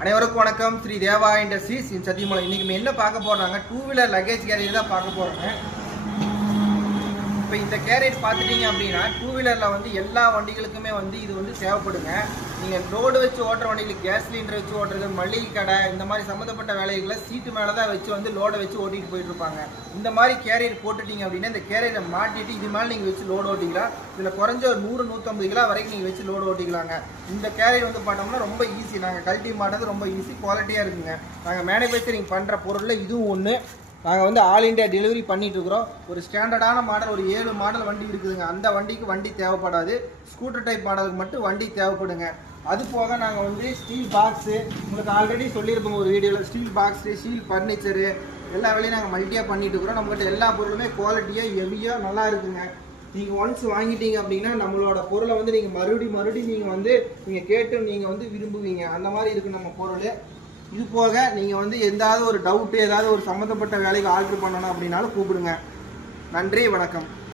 அனைவருக்கும் வணக்கம். ஸ்ரீ தேவா இண்டஸ்ட்ரீஸ் இன் சத்தியமலை. இன்னைக்கு என்ன பார்க்க போறாங்க, 2 வீலர் லக்கேஜ் கேரியர் தான் பார்க்க போறாங்க. இப்போ இந்த கேரியர் பார்த்துட்டீங்க அப்படின்னா 2 வீலரில் வந்து எல்லா வண்டிகளுக்குமே வந்து இது வந்து தேவைப்படுங்க. நீங்கள் ரோடு வச்சு ஓட்டுற வண்டிகளுக்கு, கேஸ் சிலிண்டர் வச்சு ஓட்டுறது, மளிகை கடை, இந்த மாதிரி சம்மந்தப்பட்ட வேலைகளை சீட்டு மேலே தான் வச்சு வந்து லோடை வச்சு ஓட்டிகிட்டு போயிட்டு இருப்பாங்க. இந்த மாதிரி கேரியர் போட்டுட்டீங்க அப்படின்னா இந்த கேரியரை மாட்டிட்டு இது மேலே நீங்கள் வச்சு லோடு ஓட்டிக்கலாம். இதில் குறைஞ்ச ஒரு 100-150 கிலோ வரைக்கும் நீங்கள் வச்சு லோடு ஓட்டிக்கலாங்க. இந்த கேரியர் வந்து பார்த்தோம்னா ரொம்ப ஈஸி. நாங்கள் கழட்டி மாட்டது ரொம்ப ஈஸி, குவாலிட்டியாக இருக்குங்க. நாங்கள் மேனுஃபேக்சரிங் பண்ணுற பொருளில் இதுவும் ஒன்று. நாங்கள் வந்து ஆல் இண்டியா டெலிவரி பண்ணிட்டு இருக்கிறோம். ஒரு ஸ்டாண்டர்டான மாடல், ஒரு 7 மாடல் வண்டி இருக்குதுங்க. அந்த வண்டிக்கு வண்டி தேவைப்படாது, ஸ்கூட்டர் டைப் மாடலுக்கு மட்டும் வண்டி தேவைப்படுங்க. அது போக நாங்கள் வந்து ஸ்டீல் பாக்ஸு, உங்களுக்கு ஆல்ரெடி சொல்லியிருப்போங்க ஒரு வீடியோவில், ஸ்டீல் பாக்ஸு, ஸ்டீல் ஃபர்னிச்சரு எல்லா வேலையும் நாங்கள் மல்டியாக பண்ணிட்டு இருக்கிறோம். நம்மகிட்ட எல்லா பொருளுமே குவாலிட்டியாக ஹெவியாக நல்லா இருக்குங்க. நீங்கள் ஒன்ஸ் வாங்கிட்டீங்க அப்படின்னா நம்மளோட பொருளை வந்து நீங்கள் மறுபடியும் நீங்கள் வந்து நீங்கள் கேட்டு நீங்கள் வந்து விரும்புவீங்க. அந்த மாதிரி இருக்குது நம்ம பொருள். இது போக நீங்கள் வந்து எதாவது ஒரு டவுட்டு, ஏதாவது ஒரு சம்மந்தப்பட்ட வேலைக்கு ஆர்டர் பண்ணணும் அப்படின்னாலும் கூப்பிடுங்க. நன்றி, வணக்கம்.